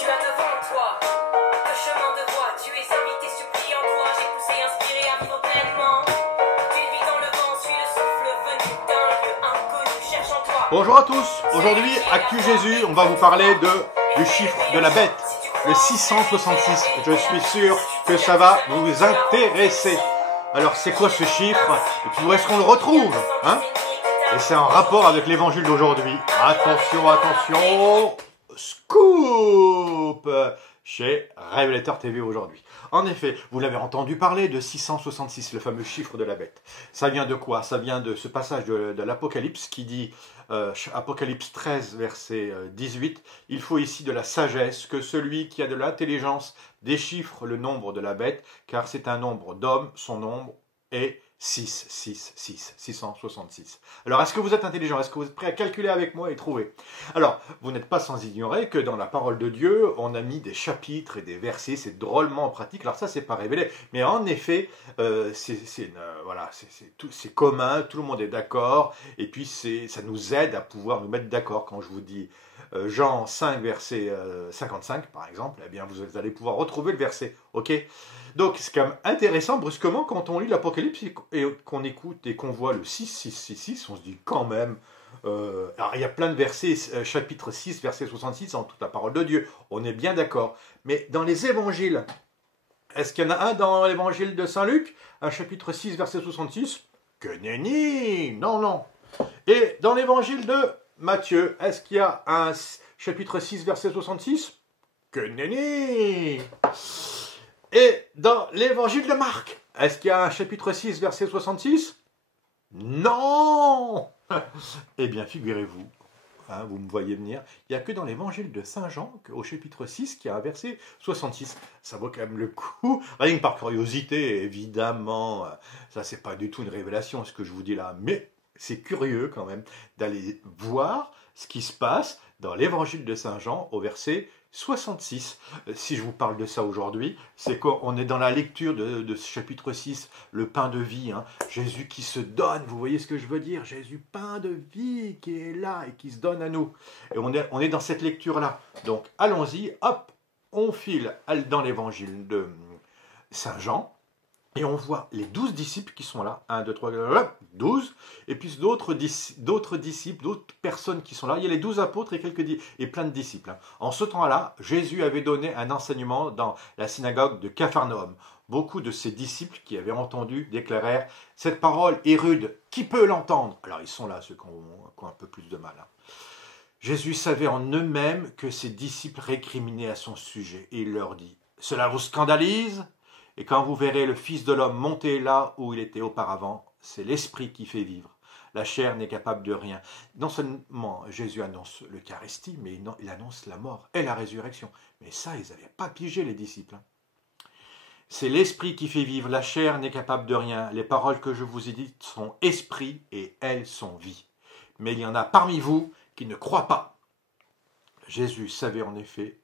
Tu as devant toi le chemin de voie. Tu es invité, supplie en toi. J'ai poussé, inspiré à vivre pleinement. Tu vis dans le vent, suis le souffle venu d'un lieu inconnu. Cherche en toi. Bonjour à tous. Aujourd'hui, Actu Jésus, on va vous parler du chiffre de la bête, le 666. Je suis sûr que ça va vous intéresser. Alors, c'est quoi ce chiffre? Et puis, où est-ce qu'on le retrouve, hein? Et c'est en rapport avec l'évangile d'aujourd'hui. Attention, attention, scoop chez Révélateur TV aujourd'hui. En effet, vous l'avez entendu parler de 666, le fameux chiffre de la bête. Ça vient de quoi? Ça vient de ce passage de l'Apocalypse qui dit, Apocalypse 13, verset 18, « Il faut ici de la sagesse, que celui qui a de l'intelligence déchiffre le nombre de la bête, car c'est un nombre d'hommes, son nombre est 666. Alors, est-ce que vous êtes intelligent? Est-ce que vous êtes prêt à calculer avec moi et trouver? Alors, vous n'êtes pas sans ignorer que dans la parole de Dieu, on a mis des chapitres et des versets, c'est drôlement pratique. Alors ça, c'est pas révélé, mais en effet, c'est commun, tout le monde est d'accord, et puis ça nous aide à pouvoir nous mettre d'accord. Quand je vous dis Jean 5, verset 55, par exemple, eh bien, vous allez pouvoir retrouver le verset, ok? Donc, c'est quand même intéressant, brusquement, quand on lit l'Apocalypse et qu'on écoute et qu'on voit le 6666, on se dit quand même... alors, il y a plein de versets, chapitre 6, verset 66, en toute la parole de Dieu, on est bien d'accord. Mais dans les évangiles, est-ce qu'il y en a un dans l'évangile de Saint-Luc, un chapitre 6, verset 66? Que nenni! Non, non. Et dans l'évangile de Matthieu, est-ce qu'il y a un chapitre 6, verset 66? Que nenni! Et dans l'évangile de Marc, est-ce qu'il y a un chapitre 6, verset 66? Non! Eh bien, figurez-vous, hein, vous me voyez venir, il n'y a que dans l'évangile de Saint Jean, au chapitre 6, qu'il y a un verset 66. Ça vaut quand même le coup, rien que par curiosité, évidemment. Ça, c'est pas du tout une révélation, ce que je vous dis là, mais c'est curieux quand même d'aller voir ce qui se passe dans l'évangile de Saint Jean, au verset 66. Si je vous parle de ça aujourd'hui, c'est qu'on est dans la lecture de ce chapitre 6, le pain de vie, hein. Jésus qui se donne, vous voyez ce que je veux dire? Jésus, pain de vie, qui est là et qui se donne à nous. Et on est dans cette lecture-là. Donc, allons-y, hop, on file dans l'évangile de Saint Jean, et on voit les 12 disciples qui sont là. 1, 2, 3, 12. Et puis d'autres disciples, d'autres personnes qui sont là. Il y a les 12 apôtres et plein de disciples. En ce temps-là, Jésus avait donné un enseignement dans la synagogue de Capharnaüm. Beaucoup de ses disciples qui avaient entendu déclarèrent « Cette parole est rude, qui peut l'entendre ?» Alors ils sont là, ceux qui ont un peu plus de mal. Jésus savait en eux-mêmes que ses disciples récriminaient à son sujet. Et il leur dit « Cela vous scandalise ? Et quand vous verrez le Fils de l'homme monter là où il était auparavant, c'est l'Esprit qui fait vivre. La chair n'est capable de rien. » Non seulement Jésus annonce l'Eucharistie, mais il annonce la mort et la résurrection. Mais ça, ils n'avaient pas pigé, les disciples. C'est l'Esprit qui fait vivre. La chair n'est capable de rien. Les paroles que je vous ai dites sont esprit et elles sont vie. Mais il y en a parmi vous qui ne croient pas. Jésus savait en effet,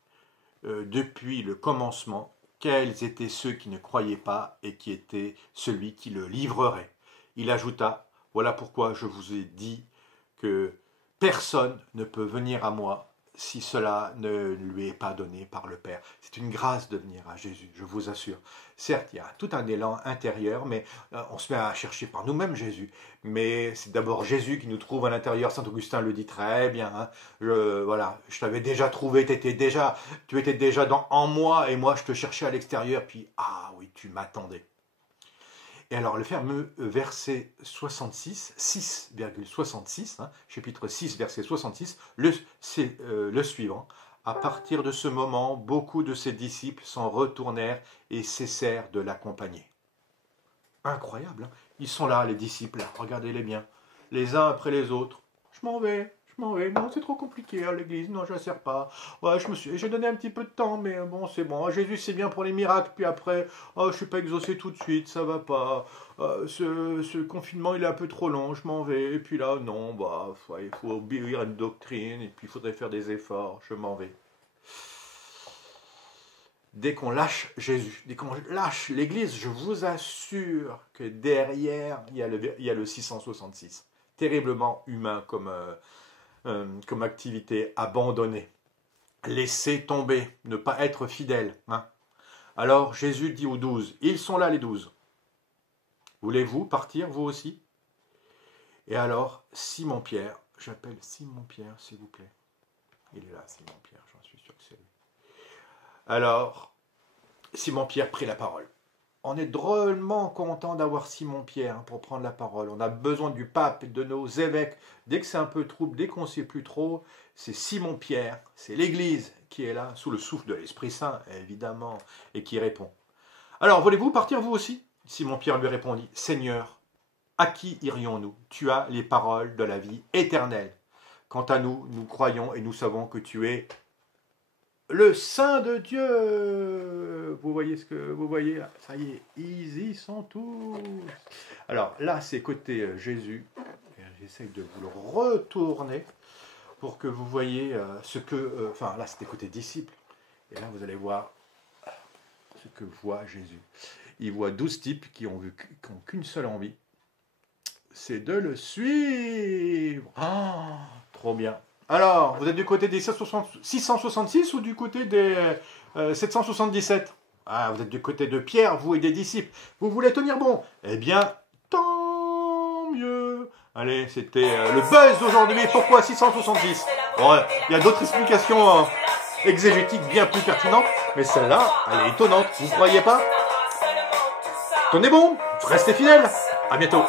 depuis le commencement, quels étaient ceux qui ne croyaient pas et qui était celui qui le livrerait. Il ajouta, voilà pourquoi je vous ai dit que personne ne peut venir à moi si cela ne lui est pas donné par le Père. C'est une grâce de venir à Jésus, je vous assure. Certes, il y a tout un élan intérieur, mais on se met à chercher par nous-mêmes Jésus. Mais c'est d'abord Jésus qui nous trouve à l'intérieur. Saint Augustin le dit très bien. Hein. Je t'avais déjà trouvé, tu étais déjà en moi, et moi je te cherchais à l'extérieur. Puis, ah oui, tu m'attendais. Et alors, le fameux verset 66, 6,66, hein, chapitre 6, verset 66, c'est le suivant. À partir de ce moment, beaucoup de ses disciples s'en retournèrent et cessèrent de l'accompagner. Incroyable, hein? Ils sont là, les disciples, regardez-les bien, les uns après les autres. Je m'en vais. Non, c'est trop compliqué à l'église, non, je ne sers pas. Ouais, j'ai donné un petit peu de temps, mais bon, c'est bon. Jésus, c'est bien pour les miracles, puis après, je ne suis pas exaucé tout de suite, ça va pas. Ce confinement, il est un peu trop long, je m'en vais. Et puis là, non, il faut obéir à une doctrine, et puis il faudrait faire des efforts, je m'en vais. Dès qu'on lâche Jésus, dès qu'on lâche l'église, je vous assure que derrière, il y a le 666. Terriblement humain comme activité abandonnée. laisser tomber, ne pas être fidèle. Hein. Alors Jésus dit aux 12, ils sont là les 12. Voulez-vous partir, vous aussi? Et alors, Simon-Pierre, j'appelle Simon-Pierre, s'il vous plaît. Il est là, Simon-Pierre, j'en suis sûr que c'est lui. Alors, Simon-Pierre prit la parole. On est drôlement content d'avoir Simon-Pierre pour prendre la parole. On a besoin du pape, de nos évêques. Dès que c'est un peu trouble, dès qu'on ne sait plus trop, c'est Simon-Pierre, c'est l'Église qui est là, sous le souffle de l'Esprit Saint, évidemment, et qui répond. Alors, voulez-vous partir vous aussi? Simon-Pierre lui répondit, Seigneur, à qui irions-nous? Tu as les paroles de la vie éternelle. Quant à nous, nous croyons et nous savons que tu es le Saint de Dieu. Vous voyez ce que vous voyez là? Ça y est, ils y sont tous. Alors là, c'est côté Jésus. J'essaie de vous le retourner pour que vous voyez ce que... Enfin, là, c'était côté disciples. Et là, vous allez voir ce que voit Jésus. Il voit 12 types qui ont qu'une seule envie. C'est de le suivre. Ah, trop bien. Alors, vous êtes du côté des 666 ou du côté des 777? Ah, vous êtes du côté de Pierre, vous et des disciples. Vous voulez tenir bon? Eh bien, tant mieux. Allez, c'était le buzz d'aujourd'hui. Pourquoi 666? Bon, il y a d'autres explications exégétiques bien plus pertinentes, mais celle-là, elle est étonnante. Vous ne croyez pas? Tenez bon, restez fidèles. À bientôt.